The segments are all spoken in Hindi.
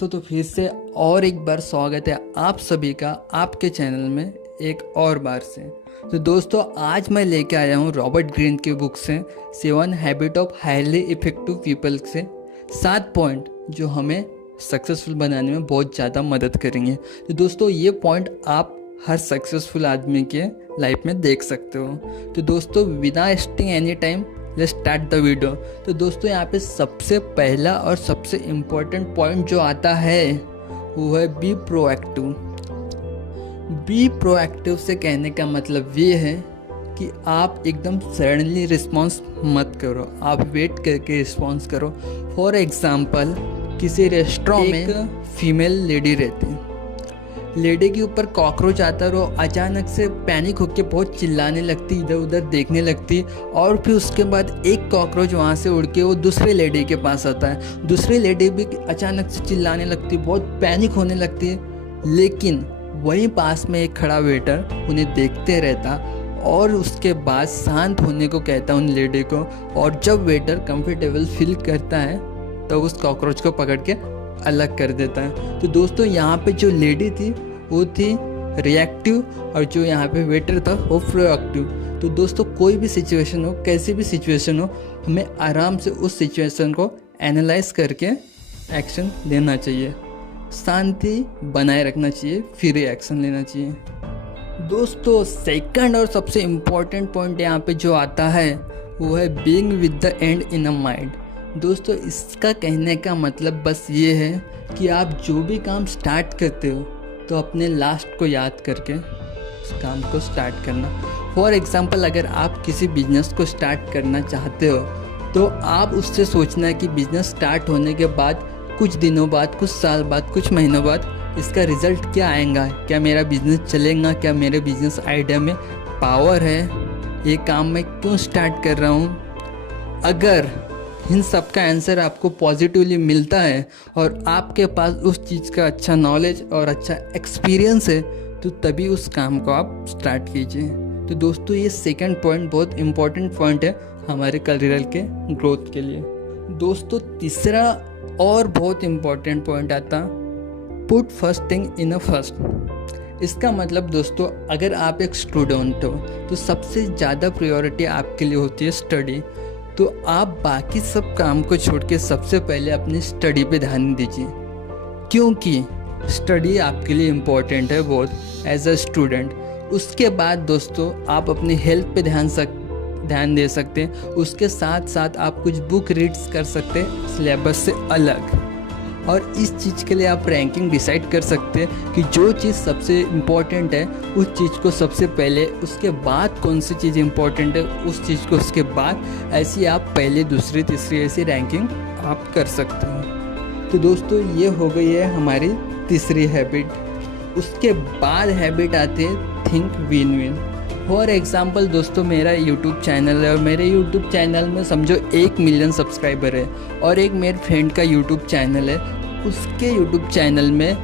तो फिर से और एक बार स्वागत है आप सभी का आपके चैनल में एक और बार से। तो दोस्तों आज मैं लेके आया हूँ रॉबर्ट ग्रीन की बुक से 7 habit of highly effective people से 7 पॉइंट जो हमें सक्सेसफुल बनाने में बहुत ज़्यादा मदद करेंगे। तो दोस्तों ये पॉइंट आप हर सक्सेसफुल आदमी के लाइफ में देख सकते हो। तो दोस्तों बिना wasting any time let's start the video. तो दोस्तों यहाँ पे सबसे पहला और सबसे इम्पोर्टेंट पॉइंट जो आता है वो है बी प्रोएक्टिव। बी प्रोएक्टिव से कहने का मतलब ये है कि आप एकदम सडनली रिस्पॉन्स मत करो, आप वेट करके रिस्पॉन्स करो। फॉर एग्जाम्पल किसी रेस्टोरेंट में एक फीमेल लेडी रहती है, लेडी के ऊपर कॉकरोच आता है, वो अचानक से पैनिक होकर बहुत चिल्लाने लगती, इधर उधर देखने लगती और फिर उसके बाद एक कॉकरोच वहाँ से उड़ के वो दूसरी लेडी के पास आता है। दूसरी लेडी भी अचानक से चिल्लाने लगती, बहुत पैनिक होने लगती है, लेकिन वहीं पास में एक खड़ा वेटर उन्हें देखते रहता और उसके बाद शांत होने को कहता उन लेडी को। और जब वेटर कंफर्टेबल फील करता है तो उस कॉकरोच को पकड़ के अलग कर देता है। तो दोस्तों यहाँ पे जो लेडी थी वो थी रिएक्टिव और जो यहाँ पे वेटर था वो प्रोएक्टिव। तो दोस्तों कोई भी सिचुएशन हो, कैसी भी सिचुएशन हो, हमें आराम से उस सिचुएशन को एनालाइज करके एक्शन लेना चाहिए, शांति बनाए रखना चाहिए, फिर एक्शन लेना चाहिए। दोस्तों सेकंड और सबसे इम्पोर्टेंट पॉइंट यहाँ पे जो आता है वो है being with the and in a mind. दोस्तों इसका कहने का मतलब बस ये है कि आप जो भी काम स्टार्ट करते हो तो अपने लास्ट को याद करके उस काम को स्टार्ट करना। फॉर एग्जांपल अगर आप किसी बिजनेस को स्टार्ट करना चाहते हो तो आप उससे सोचना है कि बिजनेस स्टार्ट होने के बाद कुछ दिनों बाद, कुछ साल बाद, कुछ महीनों बाद इसका रिजल्ट क्या आएगा, क्या मेरा बिजनेस चलेगा, क्या मेरे बिजनेस आइडिया में पावर है, ये काम मैं क्यों स्टार्ट कर रहा हूँ। अगर इन सब का आंसर आपको पॉजिटिवली मिलता है और आपके पास उस चीज़ का अच्छा नॉलेज और अच्छा एक्सपीरियंस है तो तभी उस काम को आप स्टार्ट कीजिए। तो दोस्तों ये सेकंड पॉइंट बहुत इम्पॉर्टेंट पॉइंट है हमारे करियर के ग्रोथ के लिए। दोस्तों तीसरा और बहुत इम्पॉर्टेंट पॉइंट आता put first thing in a first. इसका मतलब दोस्तों अगर आप एक स्टूडेंट हो तो सबसे ज़्यादा प्रायोरिटी आपके लिए होती है स्टडी। तो आप बाकी सब काम को छोड़ के सबसे पहले अपनी स्टडी पे ध्यान दीजिए, क्योंकि स्टडी आपके लिए इम्पोर्टेंट है बहुत एज अ स्टूडेंट। उसके बाद दोस्तों आप अपनी हेल्थ पे ध्यान दे सकते हैं, उसके साथ साथ आप कुछ बुक रीड्स कर सकते हैं सिलेबस से अलग। और इस चीज़ के लिए आप रैंकिंग डिसाइड कर सकते हैं कि जो चीज़ सबसे इम्पॉर्टेंट है उस चीज़ को सबसे पहले, उसके बाद कौन सी चीज़ इम्पॉर्टेंट है उस चीज़ को उसके बाद, ऐसी आप पहले दूसरी तीसरी ऐसी रैंकिंग आप कर सकते हो। तो दोस्तों ये हो गई है हमारी तीसरी हैबिट। उसके बाद हैबिट आती है think win win. For example दोस्तों मेरा यूट्यूब चैनल है और मेरे यूट्यूब चैनल में समझो 1 मिलियन सब्सक्राइबर है और एक मेरे फ्रेंड का यूट्यूब चैनल है, उसके यूट्यूब चैनल में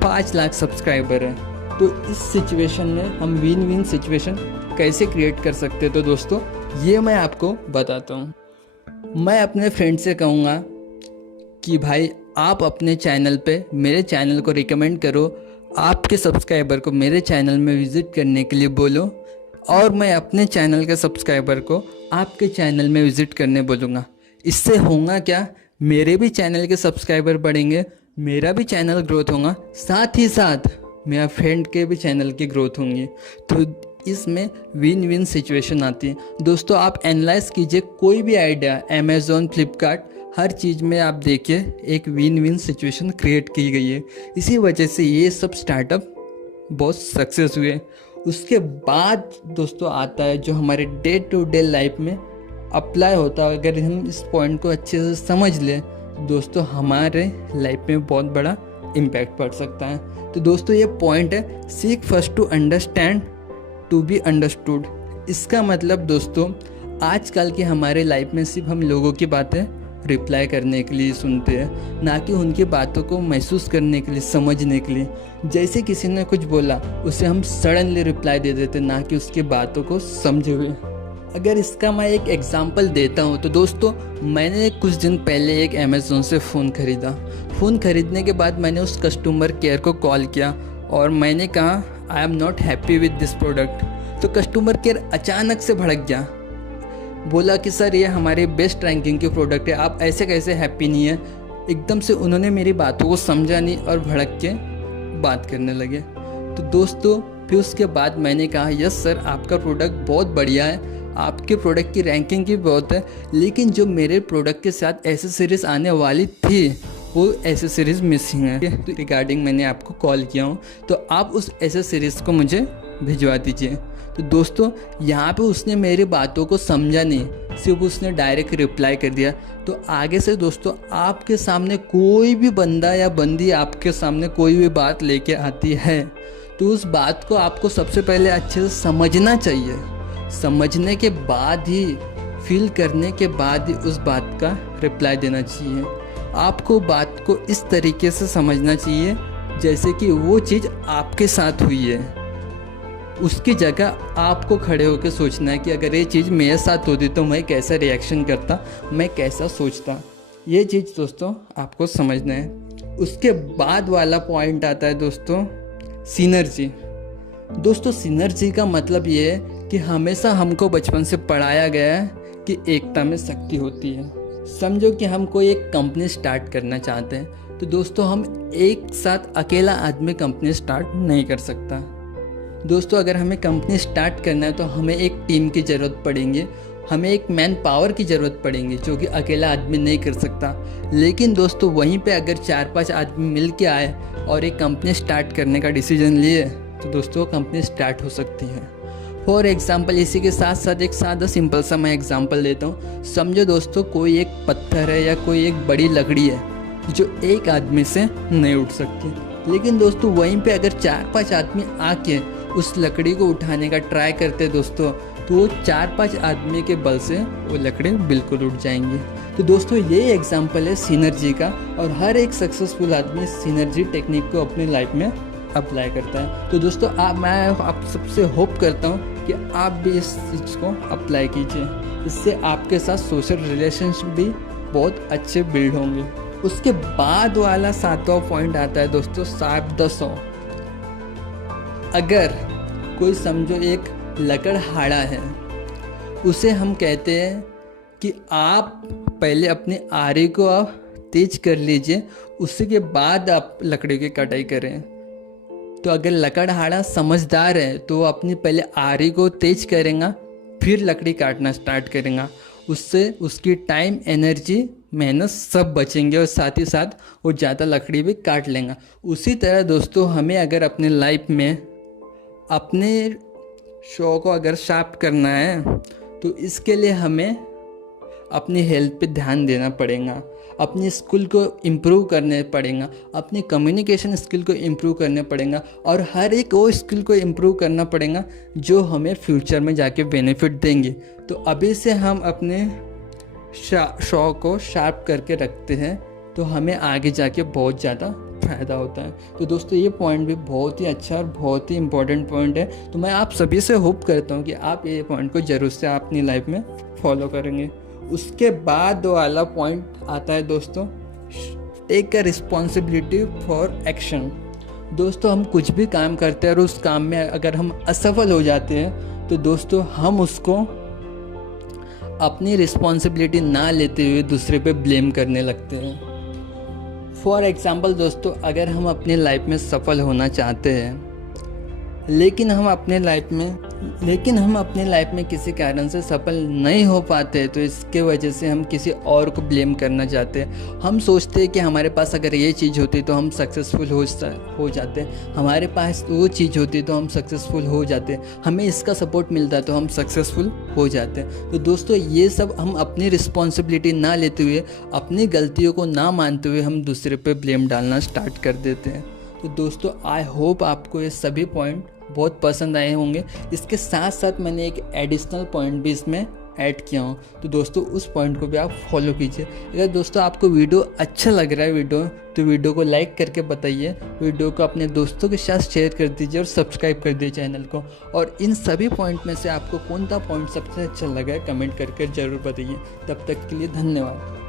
5 लाख सब्सक्राइबर है। तो इस सिचुएशन में हम विन विन सिचुएशन कैसे क्रिएट कर सकते हैं तो दोस्तों ये मैं आपको बताता हूँ। मैं अपने फ्रेंड से कहूँगा कि भाई आप अपने चैनल पे मेरे चैनल को रिकमेंड करो, आपके सब्सक्राइबर को मेरे चैनल में विज़िट करने के लिए बोलो और मैं अपने चैनल के सब्सक्राइबर को आपके चैनल में विज़िट करने बोलूँगा। इससे होगा क्या, मेरे भी चैनल के सब्सक्राइबर बढ़ेंगे, मेरा भी चैनल ग्रोथ होगा, साथ ही साथ मेरा फ्रेंड के भी चैनल की ग्रोथ होंगी। तो इसमें विन विन सिचुएशन आती है। दोस्तों आप एनालाइज कीजिए कोई भी आइडिया, अमेज़ॉन, फ्लिपकार्ट, हर चीज़ में आप देखिए एक विन विन सिचुएशन क्रिएट की गई है। इसी वजह से ये सब स्टार्टअप बहुत सक्सेस हुए। उसके बाद दोस्तों आता है जो हमारे डे टू डे लाइफ में अप्लाई होता है। अगर हम इस पॉइंट को अच्छे से समझ लें दोस्तों हमारे लाइफ में बहुत बड़ा इम्पैक्ट पड़ सकता है। तो दोस्तों ये पॉइंट है seek first to understand to be understood. इसका मतलब दोस्तों आजकल के हमारे लाइफ में सिर्फ हम लोगों की बातें रिप्लाई करने के लिए सुनते हैं, ना कि उनकी बातों को महसूस करने के लिए, समझने के लिए। जैसे किसी ने कुछ बोला उसे हम सडनली रिप्लाई दे देते, ना कि उसकी बातों को समझे हुए। अगर इसका मैं एक एग्जांपल देता हूँ तो दोस्तों, मैंने कुछ दिन पहले एक अमेज़ोन से फ़ोन ख़रीदा। फ़ोन ख़रीदने के बाद मैंने उस कस्टमर केयर को कॉल किया और मैंने कहा I am not happy with this product. तो कस्टमर केयर अचानक से भड़क गया, बोला कि सर ये हमारे बेस्ट रैंकिंग के प्रोडक्ट है, आप ऐसे कैसे हैप्पी नहीं है। एकदम से उन्होंने मेरी बातों को समझा नहीं और भड़क के बात करने लगे। तो दोस्तों फिर उसके बाद मैंने कहा यस सर, आपका प्रोडक्ट बहुत बढ़िया है, आपके प्रोडक्ट की रैंकिंग भी बहुत है, लेकिन जो मेरे प्रोडक्ट के साथ एसेसरीज आने वाली थी वो एसेसरीज मिसिंग है। तो रिगार्डिंग मैंने आपको कॉल किया हूँ, तो आप उस एसेसरीज को मुझे भिजवा दीजिए। तो दोस्तों यहाँ पे उसने मेरी बातों को समझा नहीं, सिर्फ उसने डायरेक्ट रिप्लाई कर दिया। तो आगे से दोस्तों आपके सामने कोई भी बंदा या बंदी आपके सामने कोई भी बात लेके आती है तो उस बात को आपको सबसे पहले अच्छे से समझना चाहिए। समझने के बाद ही, फील करने के बाद ही उस बात का रिप्लाई देना चाहिए। आपको बात को इस तरीके से समझना चाहिए जैसे कि वो चीज़ आपके साथ हुई है। उसकी जगह आपको खड़े होकर सोचना है कि अगर ये चीज़ मेरे साथ होती तो मैं कैसा रिएक्शन करता, मैं कैसा सोचता। ये चीज़ दोस्तों आपको समझना है। उसके बाद वाला पॉइंट आता है दोस्तों सिनर्जी। दोस्तों सिनर्जी का मतलब ये है कि हमेशा हमको बचपन से पढ़ाया गया है कि एकता में शक्ति होती है। समझो कि हम कोई एक कंपनी स्टार्ट करना चाहते हैं तो दोस्तों हम एक साथ अकेला आदमी कंपनी स्टार्ट नहीं कर सकता। दोस्तों अगर हमें कंपनी स्टार्ट करना है तो हमें एक टीम की ज़रूरत पड़ेगी, हमें एक मैन पावर की ज़रूरत पड़ेगी जो कि अकेला आदमी नहीं कर सकता। लेकिन दोस्तों वहीं पे अगर 4-5 आदमी मिल के आए और एक कंपनी स्टार्ट करने का डिसीजन लिए तो दोस्तों कंपनी स्टार्ट हो सकती है। फॉर एग्ज़ाम्पल इसी के साथ साथ एक सादा सिंपल सा मैं एग्ज़ाम्पल देता हूँ। समझो दोस्तों कोई एक पत्थर है या कोई एक बड़ी लकड़ी है जो एक आदमी से नहीं उठ सकती, लेकिन दोस्तों वहीं पे अगर 4-5 आदमी आके उस लकड़ी को उठाने का ट्राई करते दोस्तों तो वो 4-5 आदमी के बल से वो लकड़ी बिल्कुल उठ जाएंगी। तो दोस्तों ये एग्जाम्पल है सिनर्जी का, और हर एक सक्सेसफुल आदमी सिनर्जी टेक्निक को अपनी लाइफ में अप्लाई करता है। तो दोस्तों मैं आप सबसे होप करता हूँ कि आप भी इस चीज़ को अप्लाई कीजिए, इससे आपके साथ सोशल रिलेशनशिप भी बहुत अच्छे बिल्ड होंगे। उसके बाद वाला 7वां पॉइंट आता है दोस्तों 7-10। अगर कोई समझो एक लकड़हारा है, उसे हम कहते हैं कि आप पहले अपनी आरी को तेज कर लीजिए, उसी के बाद आप लकड़ी की कटाई करें। तो अगर लकड़हारा समझदार है तो वो अपनी पहले आरी को तेज करेगा, फिर लकड़ी काटना स्टार्ट करेगा। उससे उसकी टाइम, एनर्जी, मेहनत सब बचेंगे और साथ ही साथ वो ज़्यादा लकड़ी भी काट लेगा। उसी तरह दोस्तों हमें अगर अपने लाइफ में अपने शो को अगर शार्प करना है तो इसके लिए हमें अपनी हेल्थ पे ध्यान देना पड़ेगा, अपनी स्किल को इम्प्रूव करने पड़ेगा, अपनी कम्युनिकेशन स्किल को इम्प्रूव करने पड़ेगा, और हर एक वो स्किल को इम्प्रूव करना पड़ेगा जो हमें फ्यूचर में जाके बेनिफिट देंगे। तो अभी से हम अपने शो को शार्प करके रखते हैं तो हमें आगे जाके बहुत ज़्यादा फ़ायदा होता है। तो दोस्तों ये पॉइंट भी बहुत ही अच्छा और बहुत ही इम्पोर्टेंट पॉइंट है। तो मैं आप सभी से होप करता हूँ कि आप ये पॉइंट को ज़रूर से अपनी लाइफ में फॉलो करेंगे। उसके बाद वाला पॉइंट आता है दोस्तों take a responsibility for action. दोस्तों हम कुछ भी काम करते हैं और उस काम में अगर हम असफल हो जाते हैं तो दोस्तों हम उसको अपनी रिस्पॉन्सिबिलिटी ना लेते हुए दूसरे पे ब्लेम करने लगते हैं। फॉर एग्ज़ाम्पल दोस्तों अगर हम अपनी लाइफ में सफल होना चाहते हैं लेकिन हम अपने लाइफ में किसी कारण से सफल नहीं हो पाते, तो इसके वजह से हम किसी और को ब्लेम करना चाहते हैं। हम सोचते हैं कि हमारे पास अगर ये चीज़ होती तो हम सक्सेसफुल हो जाते, हमारे पास वो चीज़ होती तो हम सक्सेसफुल हो जाते, हमें इसका सपोर्ट मिलता तो हम सक्सेसफुल हो जाते। तो दोस्तों ये सब हम अपनी रिस्पॉन्सिबिलिटी ना लेते हुए, अपनी गलतियों को ना मानते हुए हम दूसरे पे ब्लेम डालना स्टार्ट कर देते हैं। तो दोस्तों आई होप आपको ये सभी पॉइंट बहुत पसंद आए होंगे। इसके साथ साथ मैंने एक एडिशनल पॉइंट भी इसमें ऐड किया हूँ, तो दोस्तों उस पॉइंट को भी आप फॉलो कीजिए। अगर दोस्तों आपको वीडियो अच्छा लग रहा है तो वीडियो को लाइक करके बताइए, वीडियो को अपने दोस्तों के साथ शेयर कर दीजिए और सब्सक्राइब कर दीजिए चैनल को। और इन सभी पॉइंट में से आपको कौन सा पॉइंट सबसे अच्छा लगा है कमेंट करके ज़रूर बताइए। तब तक के लिए धन्यवाद।